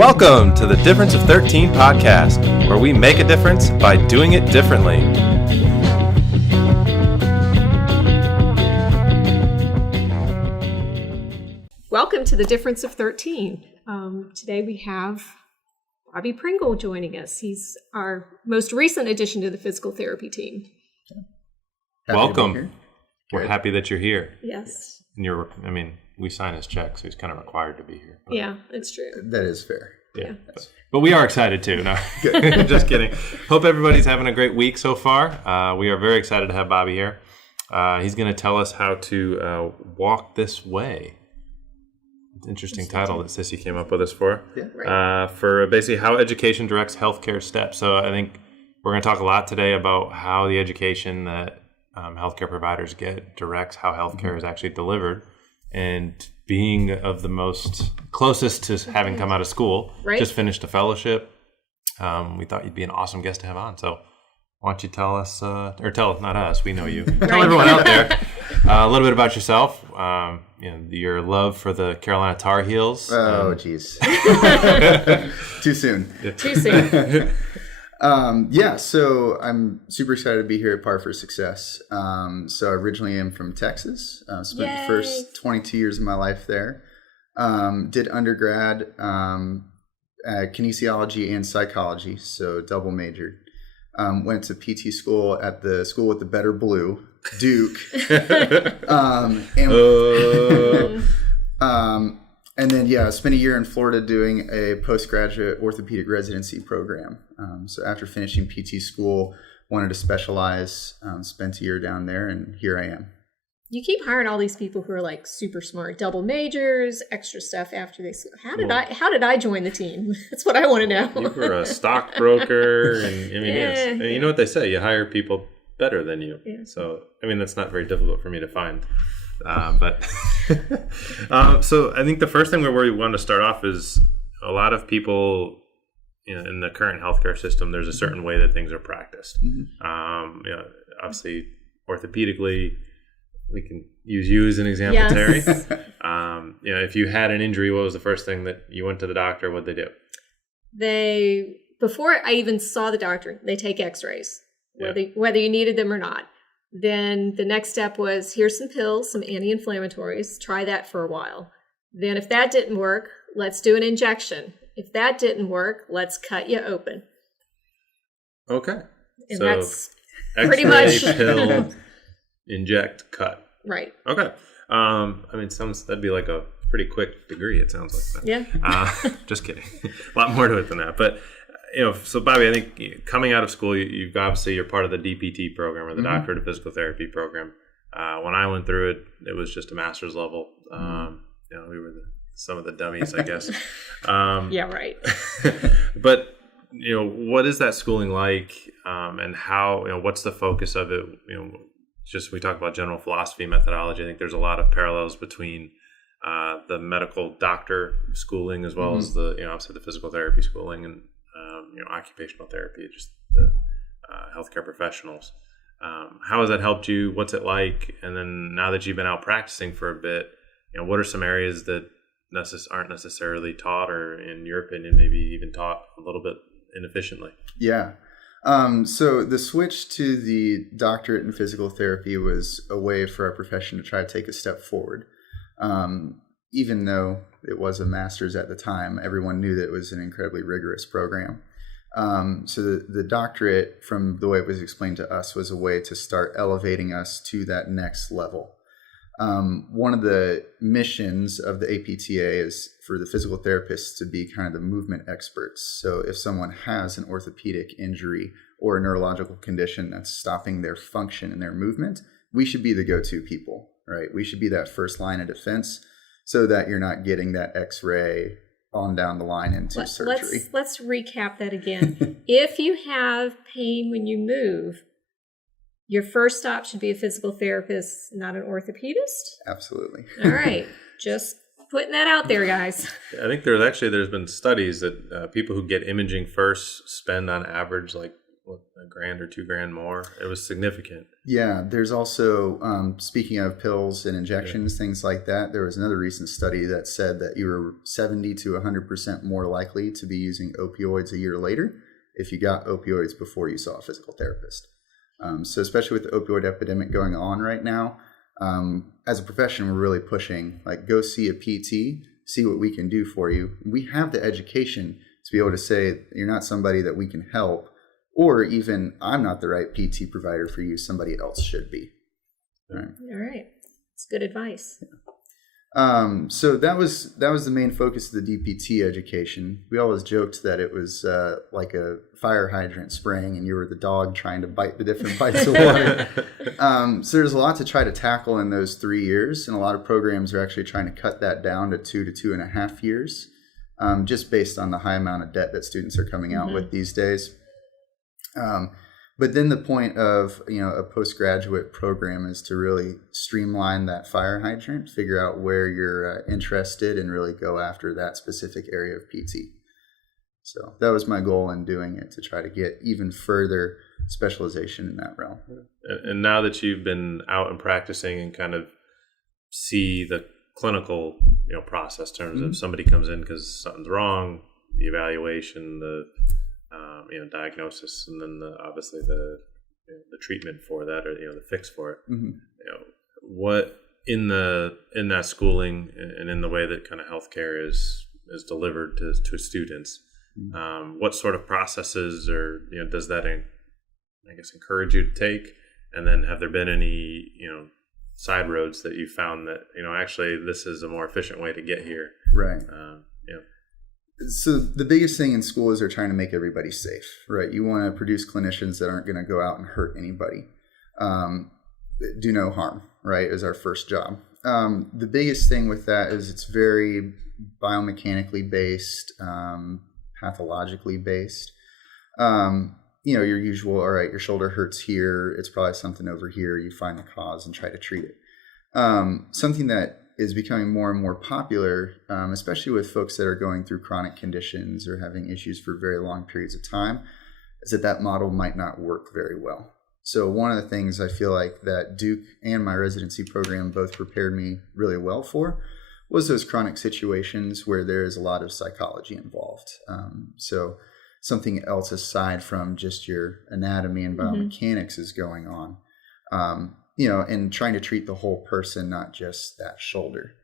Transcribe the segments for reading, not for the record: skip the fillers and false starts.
Welcome to the Difference of 13 podcast, where we make a difference by doing it differently. Welcome to the Difference of 13. Today we have Bobby Prengle joining us. He's our most recent addition to the physical therapy team. Welcome. We're happy that you're here. Yes. And we sign his check, so he's kind of required to be here. But yeah, it's true. That is fair. Yeah. But we are excited too. No, just kidding. Hope everybody's having a great week so far. We are very excited to have Bobby here. He's going to tell us how to walk this way. Interesting title that Sissy came up with us for. Yeah. Right. For basically how education directs healthcare steps. So I think we're going to talk a lot today about how the education that healthcare providers get directs how healthcare is actually delivered. And being of the most closest to having come out of school, just finished a fellowship, we thought you'd be an awesome guest to have on. So why don't you tell us, or tell not us, we know you, tell everyone out there a little bit about yourself, your love for the Carolina Tar Heels. Oh, geez. Too soon. Yeah. Too soon. So I'm super excited to be here at Par for Success. So I originally am from Texas. Spent the first 22 years of my life there. Did undergrad, kinesiology and psychology, so double majored. Went to PT school at the school with the better blue, Duke. And then, I spent a year in Florida doing a postgraduate orthopedic residency program. So after finishing PT school, wanted to specialize, spent a year down there, and here I am. You keep hiring all these people who are like super smart, double majors, extra stuff after they school. How did I join the team? That's what I want to know. You were a stockbroker, and and you know what they say, you hire people better than you. Yeah. So, that's not very difficult for me to find. So I think the first thing where we want to start off is a lot of people in the current healthcare system, there's a certain way that things are practiced. Mm-hmm. Obviously, orthopedically, we can use you as an example, yes. Terry. If you had an injury, what was the first thing that you went to the doctor? What'd they do? Before I even saw the doctor, they take x-rays, whether you needed them or not. Then the next step was, here's some pills, some anti-inflammatories. Try that for a while. Then if that didn't work, let's do an injection. If that didn't work, let's cut you open. Okay. And so that's pretty much pill, inject, cut. Right. Okay. That'd be like a pretty quick degree, it sounds like that. Yeah. Just kidding. A lot more to it than that. But so Bobby, I think coming out of school, you've obviously you're part of the DPT program or the mm-hmm. Doctorate of Physical Therapy program. When I went through it, it was just a master's level. We were some of the dummies, I guess. Yeah, right. But what is that schooling like, and how? What's the focus of it? We talk about general philosophy, methodology. I think there's a lot of parallels between the medical doctor schooling as well mm-hmm. as the obviously the physical therapy schooling and occupational therapy, just the healthcare professionals. How has that helped you? What's it like? And then now that you've been out practicing for a bit, what are some areas that aren't necessarily taught, or in your opinion, maybe even taught a little bit inefficiently? Yeah. So the switch to the doctorate in physical therapy was a way for our profession to try to take a step forward. Even though it was a master's at the time, everyone knew that it was an incredibly rigorous program. So the doctorate, from the way it was explained to us, was a way to start elevating us to that next level. One of the missions of the APTA is for the physical therapists to be kind of the movement experts. So if someone has an orthopedic injury or a neurological condition that's stopping their function and their movement, we should be the go-to people, right? We should be that first line of defense so that you're not getting that X-ray on down the line into surgery. Let's recap that again. If you have pain when you move, your first stop should be a physical therapist, not an orthopedist? Absolutely. All right. Just putting that out there, guys. I think there's been studies that people who get imaging first spend on average like $1,000 or $2,000 more. It was significant. Yeah, there's also, speaking of pills and injections, things like that, there was another recent study that said that you were 70 to 100% more likely to be using opioids a year later if you got opioids before you saw a physical therapist. So especially with the opioid epidemic going on right now, as a profession, we're really pushing, like, go see a PT, see what we can do for you. We have the education to be able to say you're not somebody that we can help, or even I'm not the right PT provider for you, somebody else should be. All right. It's good advice. So that was the main focus of the DPT education. We always joked that it was like a fire hydrant spraying and you were the dog trying to bite the different bites of water. So there's a lot to try to tackle in those 3 years, and a lot of programs are actually trying to cut that down to 2 to 2.5 years, just based on the high amount of debt that students are coming out with these days. But then the point of, a postgraduate program is to really streamline that fire hydrant, figure out where you're interested, and really go after that specific area of PT. So that was my goal in doing it, to try to get even further specialization in that realm. And now that you've been out and practicing and kind of see the clinical, process in terms of somebody comes in because something's wrong, the evaluation, the diagnosis, and then obviously the treatment for that, or the fix for it. What in that schooling and in the way that kind of healthcare is delivered to students, what sort of processes or does that encourage you to take? And then have there been any side roads that you found that actually this is a more efficient way to get here? Right. So the biggest thing in school is they're trying to make everybody safe, right? You want to produce clinicians that aren't going to go out and hurt anybody. Do no harm, right, is our first job. The biggest thing with that is it's very biomechanically based, pathologically based. Your usual, all right, your shoulder hurts here, it's probably something over here, you find the cause and try to treat it. Something that is becoming more and more popular, especially with folks that are going through chronic conditions or having issues for very long periods of time, is that model might not work very well. So one of the things I feel like that Duke and my residency program both prepared me really well for was those chronic situations where there is a lot of psychology involved. So something else aside from just your anatomy and biomechanics is going on. And trying to treat the whole person, not just that shoulder.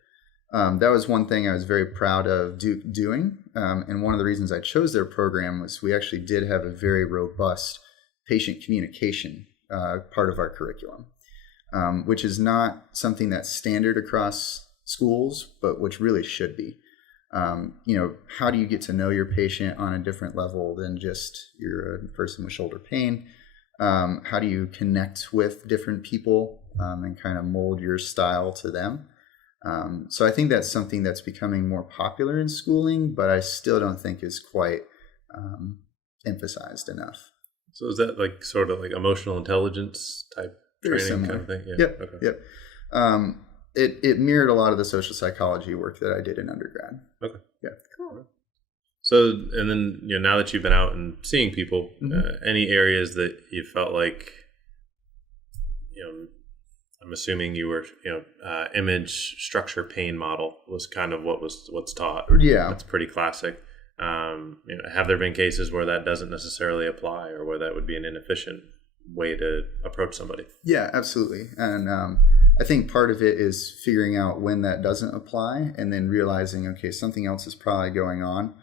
That was one thing I was very proud of Duke doing. And one of the reasons I chose their program was we actually did have a very robust patient communication part of our curriculum, which is not something that's standard across schools, but which really should be. How do you get to know your patient on a different level than just you're a person with shoulder pain? How do you connect with different people and kind of mold your style to them? So I think that's something that's becoming more popular in schooling, but I still don't think is quite emphasized enough. So is that like sort of like emotional intelligence type training kind of thing? Yeah. Yep. Okay. Yep. It mirrored a lot of the social psychology work that I did in undergrad. Okay. Yeah. Cool. So, and then, now that you've been out and seeing people, any areas that you felt like, I'm assuming you were, image structure pain model was kind of what's taught. Yeah. That's pretty classic. Have there been cases where that doesn't necessarily apply, or where that would be an inefficient way to approach somebody? Yeah, absolutely. And I think part of it is figuring out when that doesn't apply, and then realizing, okay, something else is probably going on.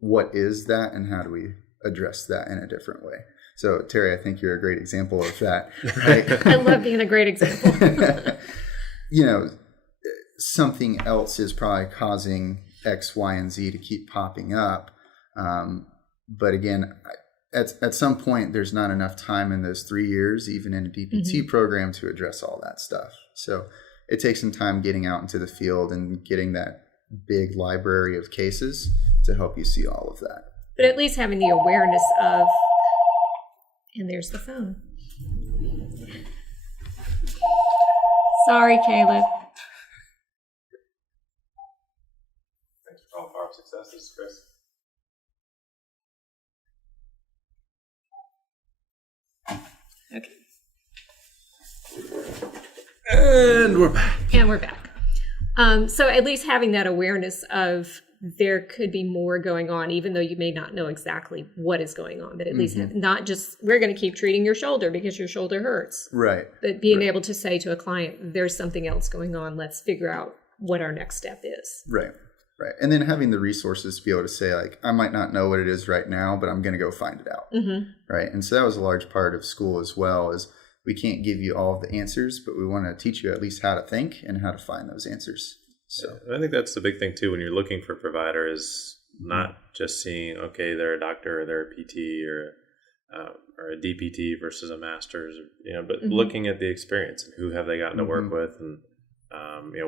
What is that, and how do we address that in a different way? So, Terry, I think you're a great example of that. Right? I love being a great example. Something else is probably causing X, Y, and Z to keep popping up. But again, at some point, there's not enough time in those 3 years, even in a DPT program, to address all that stuff. So it takes some time getting out into the field and getting that big library of cases to help you see all of that. But at least having the awareness of, and there's the phone. Sorry, Caleb. Thanks for calling Power of Success. This is Chris. Okay. And we're back. And we're back. So at least having that awareness of there could be more going on, even though you may not know exactly what is going on, but at least not just, we're going to keep treating your shoulder because your shoulder hurts. Right. But being able to say to a client, there's something else going on. Let's figure out what our next step is. Right. Right. And then having the resources to be able to say, like, I might not know what it is right now, but I'm going to go find it out. Right. And so that was a large part of school as well, is we can't give you all of the answers, but we want to teach you at least how to think and how to find those answers. So I think that's the big thing too when you're looking for a provider, is not just seeing, okay, they're a doctor or they're a PT or a DPT versus a master's, but looking at the experience and who have they gotten to work with, and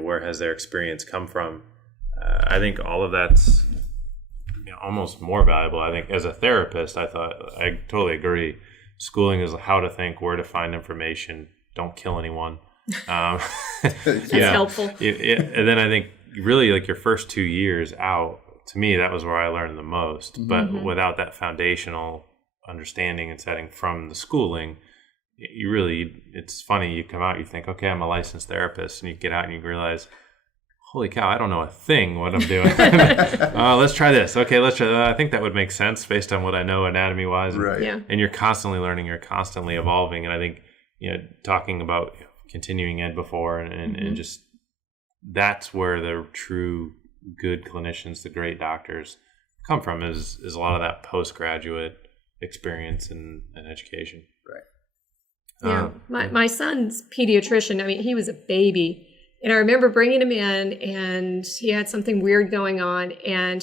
where has their experience come from. I think all of that's almost more valuable. I think as a therapist, I totally agree. Schooling is how to think, where to find information, don't kill anyone. That's helpful. And then I think really like your first 2 years out, to me, that was where I learned the most. But without that foundational understanding and setting from the schooling, it's funny, you come out, you think, okay, I'm a licensed therapist, and you get out and you realize, holy cow, I don't know a thing what I'm doing. Let's try this. Okay, let's try that. I think that would make sense based on what I know anatomy-wise. Right. Yeah. And you're constantly learning, you're constantly evolving. And I think, talking about continuing ed before and just that's where the true good clinicians, the great doctors come from, is a lot of that postgraduate experience and education. Right. Yeah. My son's pediatrician, I mean, he was a baby. And I remember bringing him in, and he had something weird going on. And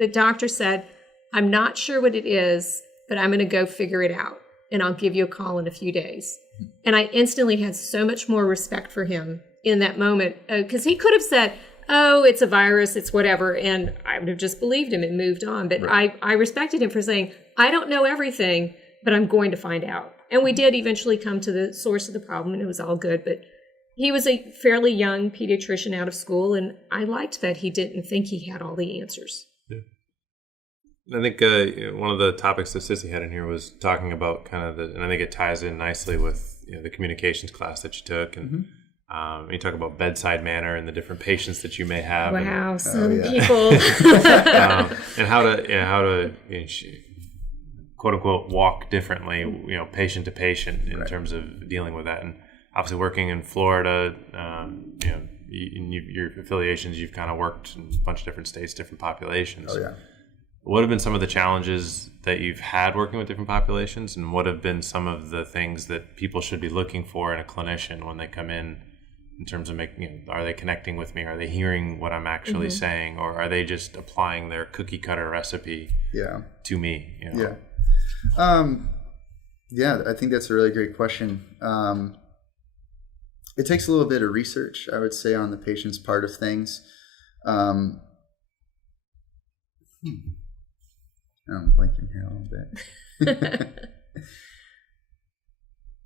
the doctor said, I'm not sure what it is, but I'm going to go figure it out. And I'll give you a call in a few days. And I instantly had so much more respect for him in that moment, because he could have said, oh, it's a virus, it's whatever. And I would have just believed him and moved on. But I respected him for saying, I don't know everything, but I'm going to find out. And we did eventually come to the source of the problem, and it was all good. But he was a fairly young pediatrician out of school, and I liked that he didn't think he had all the answers. Yeah. I think one of the topics that Sissy had in here was talking about and I think it ties in nicely with the communications class that you took, and you talk about bedside manner and the different patients that you may have. Wow, and, some people. And how to quote unquote walk differently, patient to patient in terms of dealing with that. And obviously working in Florida, in your affiliations, you've kind of worked in a bunch of different states, different populations. Oh, yeah. What have been some of the challenges that you've had working with different populations, and what have been some of the things that people should be looking for in a clinician when they come in terms of making, are they connecting with me? Are they hearing what I'm actually saying, or are they just applying their cookie cutter recipe to me? Yeah. I think that's a really great question. It takes a little bit of research, I would say, on the patient's part of things. I'm blanking here a little bit.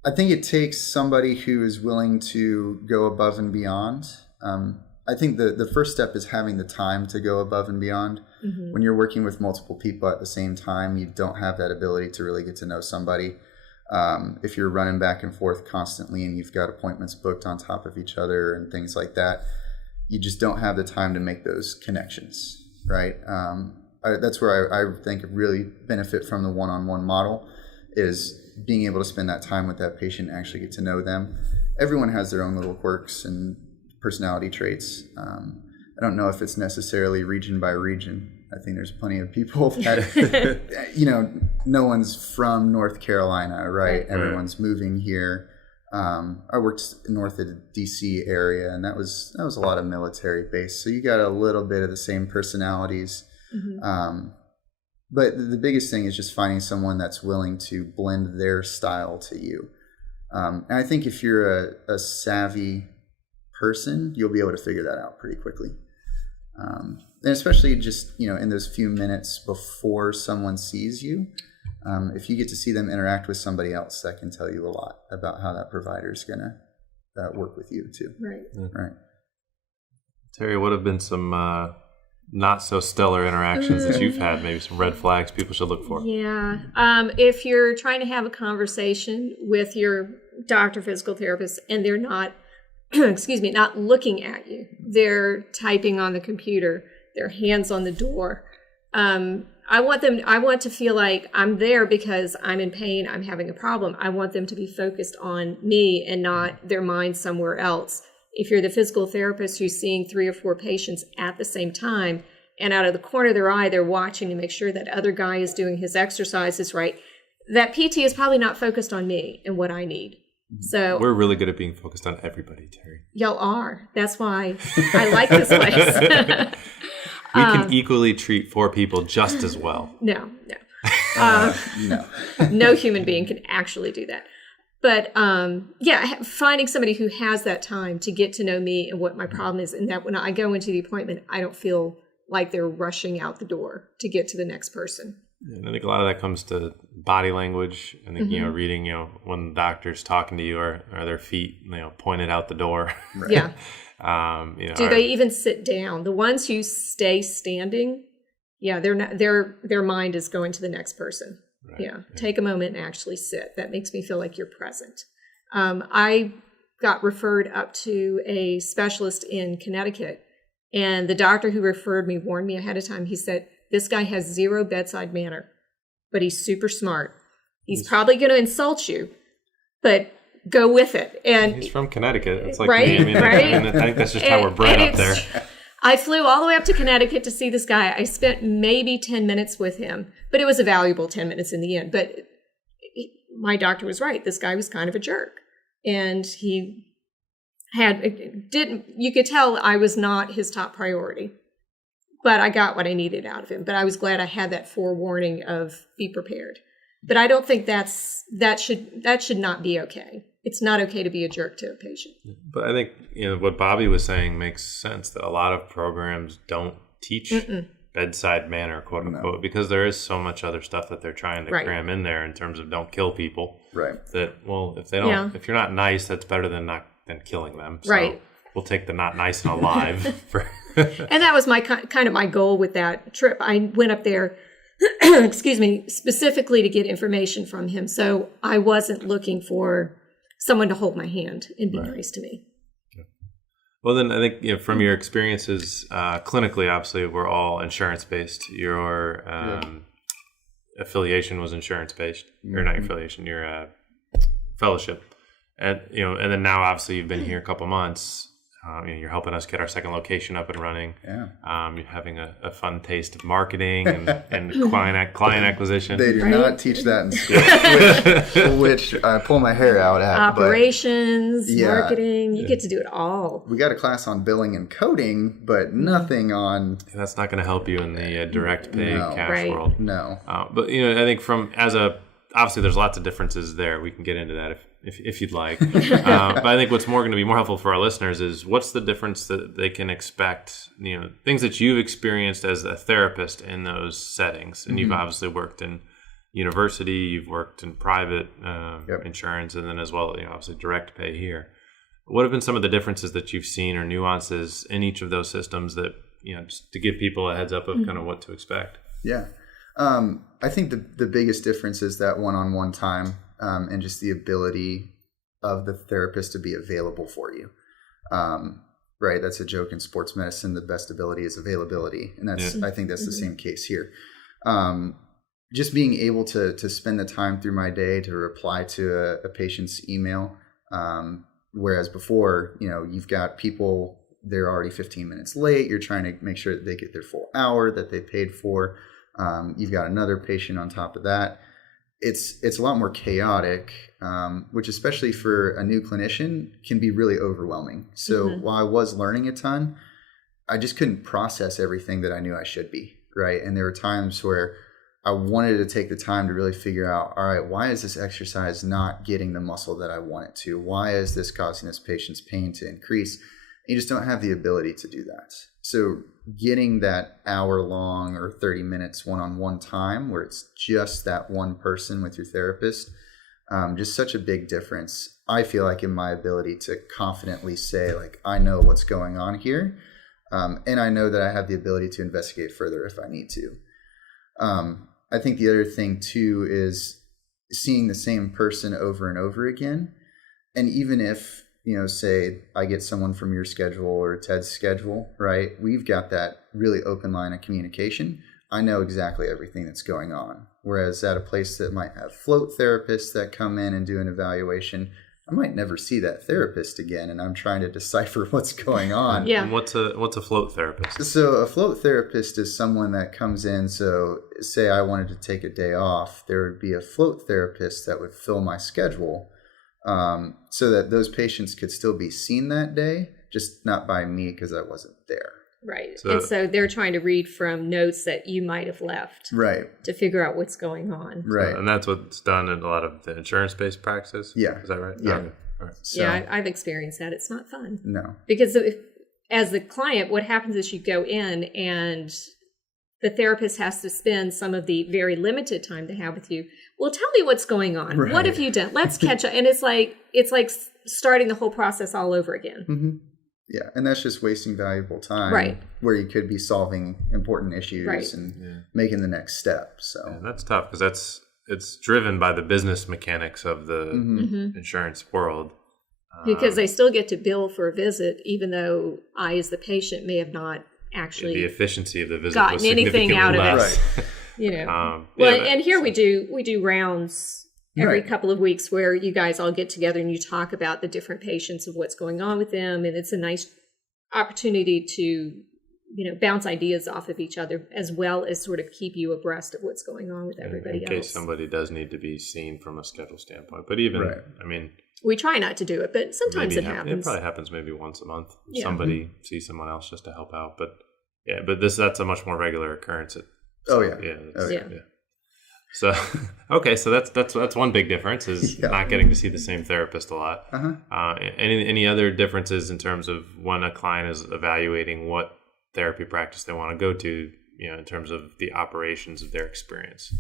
I think it takes somebody who is willing to go above and beyond. I think the first step is having the time to go above and beyond. When you're working with multiple people at the same time, you don't have that ability to really get to know somebody. If you're running back and forth constantly and you've got appointments booked on top of each other and things like that, you just don't have the time to make those connections, right? That's where I think really benefit from the one-on-one model, is being able to spend that time with that patient and actually get to know them. Everyone has their own little quirks and personality traits. I don't know if it's necessarily region by region. I think there's plenty of people that, no one's from North Carolina, right? Everyone's moving here. I worked north of the DC area, and that was a lot of military base. So you got a little bit of the same personalities. But the biggest thing is just finding someone that's willing to blend their style to you. And I think if you're a savvy person, you'll be able to figure that out pretty quickly. And especially just, in those few minutes before someone sees you, if you get to see them interact with somebody else, that can tell you a lot about how that provider is going to work with you too. Right. Right. Terry, what have been some not so stellar interactions that you've had, maybe some red flags people should look for? Yeah. If you're trying to have a conversation with your doctor, physical therapist, and they're not, excuse me, not looking at you, they're typing on the computer, their hands on the door. I want to feel like I'm there because I'm in pain, I'm having a problem. I want them to be focused on me and not their mind somewhere else. If you're the physical therapist who's seeing 3 or 4 patients at the same time, and out of the corner of their eye, they're watching to make sure that other guy is doing his exercises right, that PT is probably not focused on me and what I need. So we're really good at being focused on everybody, Terry. Y'all are. That's why I like this place. We can equally treat 4 people just as well. No. No. No human being can actually do that. But finding somebody who has that time to get to know me and what my problem is, and that when I go into the appointment, I don't feel like they're rushing out the door to get to the next person. And I think a lot of that comes to body language. I think, reading, when the doctor's talking to you, are their feet, pointed out the door. Right. Yeah. Do they even sit down? The ones who stay standing, they're not, their mind is going to the next person. Right. Yeah. Take a moment and actually sit. That makes me feel like you're present. I got referred up to a specialist in Connecticut, and the doctor who referred me warned me ahead of time. He said, this guy has 0 bedside manner, but he's super smart. He's probably going to insult you, but go with it. And he's from Connecticut. It's like right, me. I think that's just how we're bred up there. I flew all the way up to Connecticut to see this guy. I spent maybe 10 minutes with him, but it was a valuable 10 minutes in the end. But my doctor was right. This guy was kind of a jerk. And you could tell I was not his top priority. But I got what I needed out of him. But I was glad I had that forewarning of be prepared. But I don't think that should not be okay. It's not okay to be a jerk to a patient. But I think what Bobby was saying makes sense, that a lot of programs don't teach bedside manner, quote unquote, because there is so much other stuff that they're trying to cram in there in terms of don't kill people. Right. That if you're not nice, that's better than killing them. So right. We'll take the not nice and alive. And that was my kind of my goal with that trip. I went up there, excuse me, specifically to get information from him. So I wasn't looking for someone to hold my hand and be nice to me. Well, then I think from your experiences clinically, obviously we're all insurance based. Your affiliation was insurance based, or not your affiliation, your fellowship, and and then now obviously you've been here a couple months. You're helping us get our second location up and running. Yeah. You're having a fun taste of marketing and client acquisition. They do not teach that in school, which I pull my hair out at. Operations, marketing, you get to do it all. We got a class on billing and coding, but nothing on... That's not going to help you in the direct pay cash world. No. But I think obviously there's lots of differences there. We can get into that if you'd like. But I think what's going to be more helpful for our listeners is what's the difference that they can expect, things that you've experienced as a therapist in those settings. And you've obviously worked in university, you've worked in private insurance, and then as well, obviously direct pay here. What have been some of the differences that you've seen or nuances in each of those systems that, just to give people a heads up of kind of what to expect? Yeah. I think the biggest difference is that one-on-one time and just the ability of the therapist to be available for you. Right. That's a joke in sports medicine. The best ability is availability. And I think that's the same case here. Just being able to spend the time through my day to reply to a patient's email. Whereas before, you've got people, they're already 15 minutes late. You're trying to make sure that they get their full hour that they paid for. You've got another patient on top of that. It's a lot more chaotic, which especially for a new clinician can be really overwhelming. So while I was learning a ton, I just couldn't process everything that I knew I should be, right? And there were times where I wanted to take the time to really figure out, all right, why is this exercise not getting the muscle that I want it to? Why is this causing this patient's pain to increase? You just don't have the ability to do that. So getting that hour long or 30 minutes one-on-one time where it's just that one person with your therapist, just such a big difference. I feel like in my ability to confidently say, like, I know what's going on here. And I know that I have the ability to investigate further if I need to. I think the other thing too is seeing the same person over and over again. And even if, say I get someone from your schedule or Ted's schedule, right? We've got that really open line of communication. I know exactly everything that's going on. Whereas at a place that might have float therapists that come in and do an evaluation, I might never see that therapist again, and I'm trying to decipher what's going on. Yeah. And what's a float therapist? So a float therapist is someone that comes in. So say I wanted to take a day off, there would be a float therapist that would fill my schedule, so that those patients could still be seen that day, just not by me because I wasn't there. Right. And so they're trying to read from notes that you might have left. Right. To figure out what's going on. Right. And that's what's done in a lot of the insurance-based practices? Yeah. Is that right? Yeah. Okay. All right. So, Yeah, I've experienced that. It's not fun. No. Because as the client, what happens is you go in and the therapist has to spend some of the very limited time they have with you. Well, tell me what's going on. Right. What have you done? Let's catch up. And it's like starting the whole process all over again. Mm-hmm. Yeah, and that's just wasting valuable time, Right. where you could be solving important issues Right. and making the next step. So Yeah, that's tough because it's driven by the business mechanics of the insurance world. Because they still get to bill for a visit, even though I, as the patient, may have not actually the efficiency of the visit gotten was anything out of it. less. Well, yeah, and here we do rounds every Right. couple of weeks where you guys all get together and you talk about the different patients of what's going on with them, and it's a nice opportunity to bounce ideas off of each other, as well as sort of keep you abreast of what's going on with everybody in else. case somebody does need to be seen from a schedule standpoint. But even, Right. I mean, We try not to do it, but sometimes it happens. It probably happens maybe once a month. Yeah. Somebody sees someone else just to help out. But yeah, but that's a much more regular occurrence. Oh, yeah. Yeah. So okay, so that's one big difference is not getting to see the same therapist a lot. Any other differences in terms of when a client is evaluating what therapy practice they want to go to, in terms of the operations of their experience?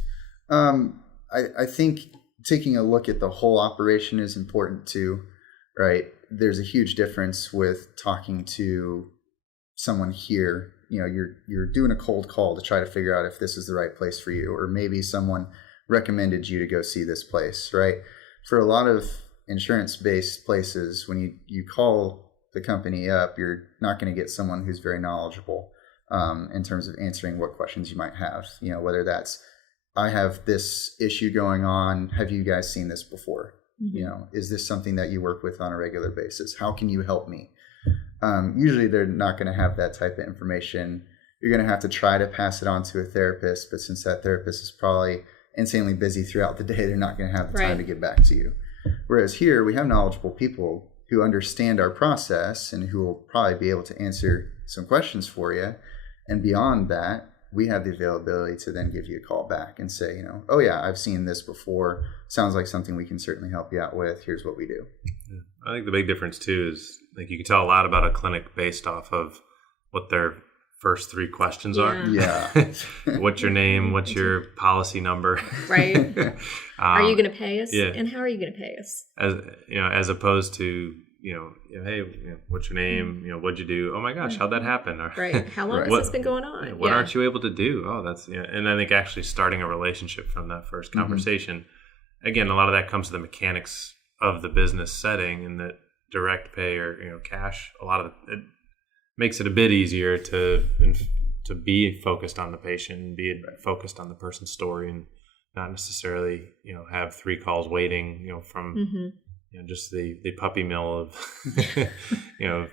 I think taking a look at the whole operation is important too, right? There's a huge difference with talking to someone here. You're doing a cold call to try to figure out if this is the right place for you, or maybe someone recommended you to go see this place, right? For a lot of insurance-based places, when you call the company up, you're not going to get someone who's very knowledgeable in terms of answering what questions you might have. Whether that's, I have this issue going on. Have you guys seen this before? Is this something that you work with on a regular basis? How can you help me? Usually they're not going to have that type of information. You're going to have to try to pass it on to a therapist, but since that therapist is probably insanely busy throughout the day, they're not going to have the time to get back to you. Whereas here we have knowledgeable people who understand our process and who will probably be able to answer some questions for you. And beyond that, we have the availability to then give you a call back and say, oh yeah, I've seen this before. Sounds like something we can certainly help you out with. Here's what we do. Yeah. I think the big difference too is like you can tell a lot about a clinic based off of what their first three questions are. Yeah. What's your name? What's your policy number? Right. Are you going to pay us? Yeah. And how are you going to pay us? As opposed to, hey, what's your name? What'd you do? Oh my gosh, how'd that happen? Or, Right. How long has this been going on? What aren't you able to do? Oh, that's, and I think actually starting a relationship from that first conversation, again, a lot of that comes to the mechanics of the business setting, and that direct pay or, cash, a lot of it makes it a bit easier to be focused on the patient and be focused on the person's story, and not necessarily, have 3 calls waiting, from, just the puppy mill of,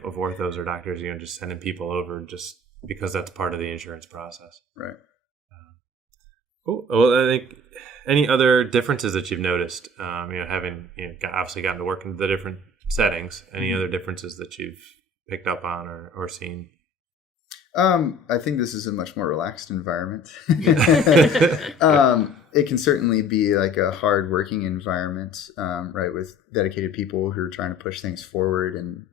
of orthos or doctors, just sending people over just because that's part of the insurance process. Right. Cool. Well, I think any other differences that you've noticed, having obviously gotten to work in the different settings, any other differences that you've picked up on or seen? I think this is a much more relaxed environment. It can certainly be like a hard working environment, right, with dedicated people who are trying to push things forward. And,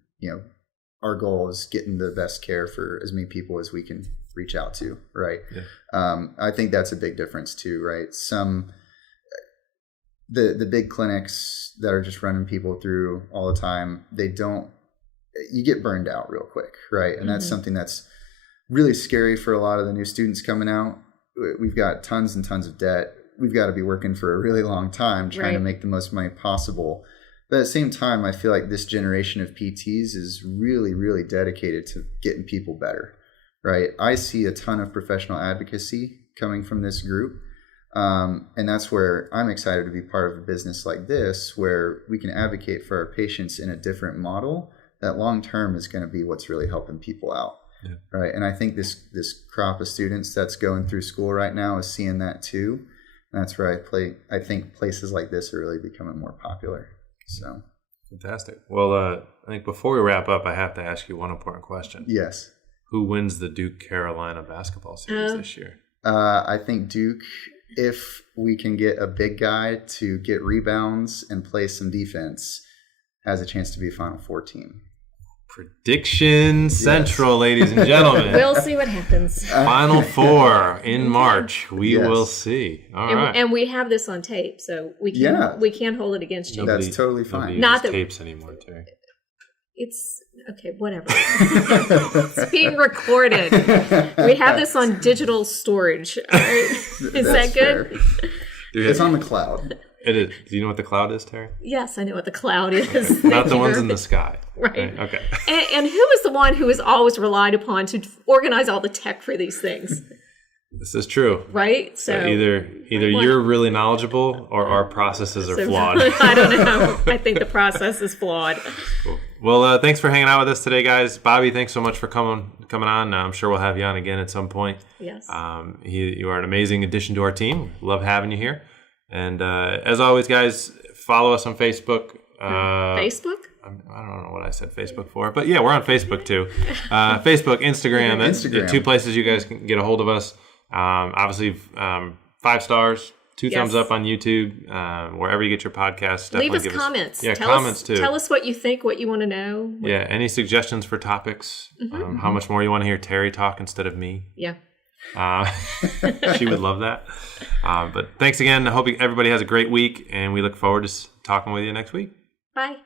our goal is getting the best care for as many people as we can reach out to, right? Yeah. I think that's a big difference too, right? The big clinics that are just running people through all the time, they don't you get burned out real quick, right? And that's something that's really scary for a lot of the new students coming out. We've got tons and tons of debt. We've got to be working for a really long time trying to make the most money possible. But at the same time, I feel like this generation of PTs is really, really dedicated to getting people better, right? I see a ton of professional advocacy coming from this group. And that's where I'm excited to be part of a business like this, where we can advocate for our patients in a different model that long-term is going to be what's really helping people out. Yeah. Right. And I think this crop of students that's going through school right now is seeing that too. And that's where I think places like this are really becoming more popular. So fantastic. Well, I think before we wrap up, I have to ask you one important question. Yes. Who wins the Duke Carolina basketball series this year? I think Duke, if we can get a big guy to get rebounds and play some defense, has a chance to be a Final Four team. Prediction Central, ladies and gentlemen. We'll see what happens. Final Four in March. We will see. All right. And we have this on tape, so we can hold it against you. That's totally fine. Not that tapes anymore, Terry. It's okay, whatever. It's being recorded. We have this on digital storage. All right? Is that good? It's on the cloud. It is. Do you know what the cloud is, Terry? Yes, I know what the cloud is. Okay. Not the ones in the sky. Right. Okay. And who is the one who is always relied upon to organize all the tech for these things? This is true. Right? So either you're really knowledgeable or our processes are flawed. I don't know. I think the process is flawed. Cool. Well, thanks for hanging out with us today, guys. Bobby, thanks so much for coming on. I'm sure we'll have you on again at some point. Yes. You are an amazing addition to our team. Love having you here. And as always, guys, follow us on Facebook. Facebook? I don't know what I said Facebook for, but yeah, we're on Facebook too. Facebook, Instagram. That's the two places you guys can get a hold of us. Obviously, 5 stars, 2 thumbs up on YouTube, wherever you get your podcasts. Leave us comments. Yeah, comments too. Tell us what you think, what you want to know. Yeah, any suggestions for topics? How much more you want to hear Terry talk instead of me? Yeah. She would love that. But thanks again. I hope everybody has a great week, and we look forward to talking with you next week. Bye.